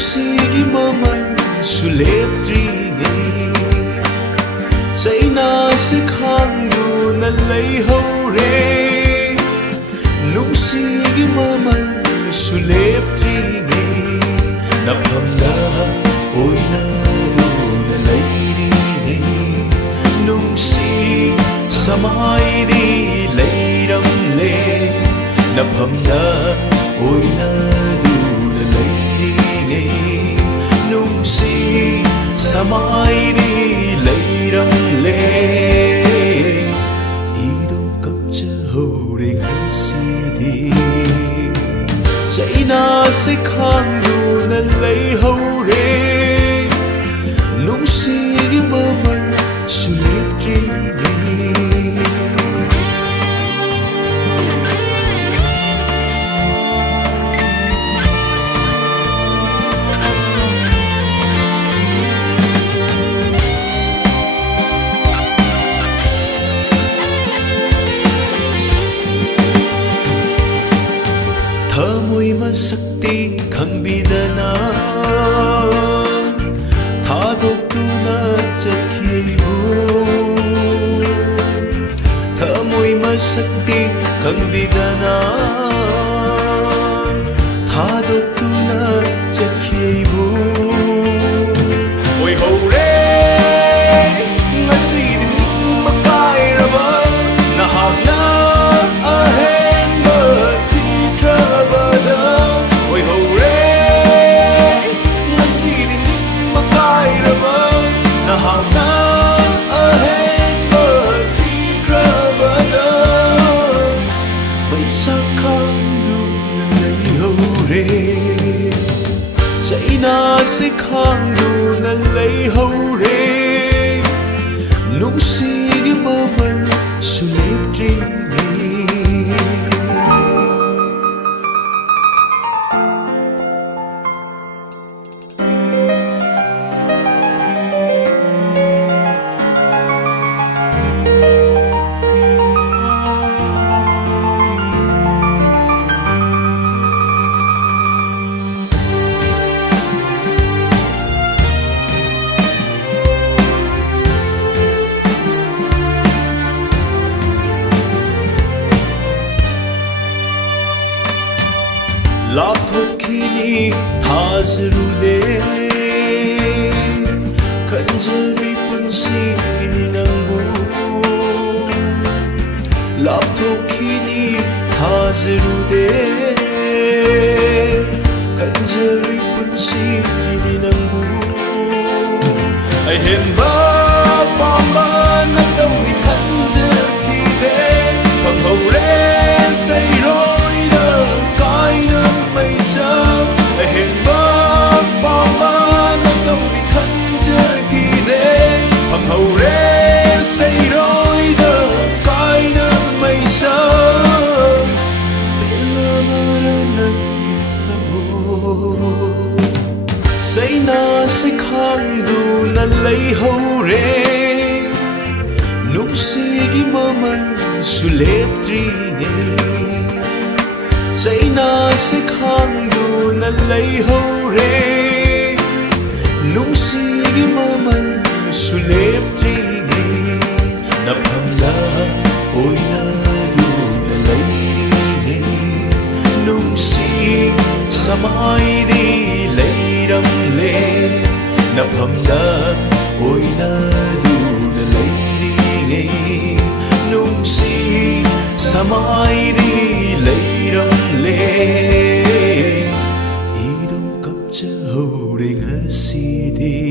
ꯅꯨꯡꯁꯤꯒꯤ ꯃꯃꯜꯁꯨ ꯂꯦꯞꯇ꯭ꯔꯤꯉꯩ ꯆꯩꯅꯥꯁꯦ ꯈꯥꯡꯗꯨꯅ ꯂꯩꯍꯧꯔꯦ ꯅꯨꯡꯁꯤꯒꯤ ꯃꯃꯜꯁꯨ ꯂꯦꯞꯇ꯭ꯔꯤꯉꯩ ꯅꯐꯝꯗ ꯑꯣꯏꯅꯗꯨꯅ ꯂꯩꯔꯤꯉꯩ ꯅꯨꯡꯁꯤ ꯁꯃꯥꯏꯗꯤ ꯂꯩꯔꯝꯂꯦ ꯅꯐꯝꯗ ꯑꯣꯏꯅꯗꯨꯅ ꯂꯩꯔꯤꯉꯩ ꯅꯨꯡꯁꯤ ꯁꯃꯥꯏꯗꯤ ꯂꯩꯔꯝꯂꯦ 이동 깜짝호래 갈시디 ꯆꯩꯅꯥꯁꯦ ꯈꯥꯡꯗꯨꯅ ꯂꯩꯍꯧꯔꯦ ꯅꯨꯡꯁꯤꯒꯤ ꯃꯃꯜꯁꯨ ꯂꯦꯞꯇ꯭ꯔꯤꯉꯩ ꯊꯃꯣꯏ ꯃꯁꯛꯇꯤ ꯈꯪꯕꯤꯗꯅ ꯊꯥꯗꯣꯛꯇꯨꯅ ꯆꯠꯈꯤꯕꯨ ꯊꯃꯣꯏ ꯃꯁꯛꯇꯤ ꯈꯪꯕꯤꯗꯅ ꯊꯥꯗꯣꯛꯇꯨꯅ ꯆꯠꯈꯤꯕꯨ ꯑꯣꯏꯍꯧꯔꯦ ꯉꯁꯤꯗꯤ ꯅꯤꯡꯕ ꯀꯥꯏꯔꯕ ꯅꯍꯥꯛꯅ ꯆꯩꯅꯥꯁꯦ ꯈꯥꯡꯗꯨꯅ ꯂꯩꯍꯧꯔꯦ ꯅꯨꯡꯁꯤꯒꯤ ꯃꯃꯜꯁꯨ ꯂꯦꯞꯇ꯭ꯔꯤꯉꯩ lapthokini thazrude kanjari punsi ni nangbu lapthokini thazrude kanjari punsi ni nangbu ai henba pamba na dau ni kanjaki de panghaure sairo ꯆꯩꯅꯥꯁꯦ ꯈꯥꯡꯗꯨꯅ ꯂꯩꯍꯧꯔꯦ ꯅꯨꯡꯁꯤꯒꯤ ꯃꯃꯜꯁꯨ ꯂꯦꯞꯇ꯭ꯔꯤꯉꯩ ꯆꯩꯅꯥꯁꯦ ꯈꯥꯡꯗꯨꯅ ꯂꯩꯍꯧꯔꯦ ꯅꯨꯡꯁꯤꯒꯤ ꯃꯃꯜꯁꯨ ꯂꯦꯞꯇ꯭ꯔꯤꯉꯩ ꯅꯐꯝꯗ ꯑꯣꯏꯅꯗꯨꯅ ꯂꯩꯔꯤꯉꯩ ꯅꯨꯡꯁꯤ ꯁꯃꯥꯏꯗꯤ ꯂꯩꯔꯝꯂꯦ ꯅꯐꯝꯗ ꯑꯣꯏꯅꯗꯨꯅ ꯂꯩꯔꯤꯉꯩ ꯅꯨꯡꯁꯤ ꯁꯃꯥꯏꯗꯤ ꯂꯩꯔꯝꯂꯦ 이동 깜짝호래 ngасidi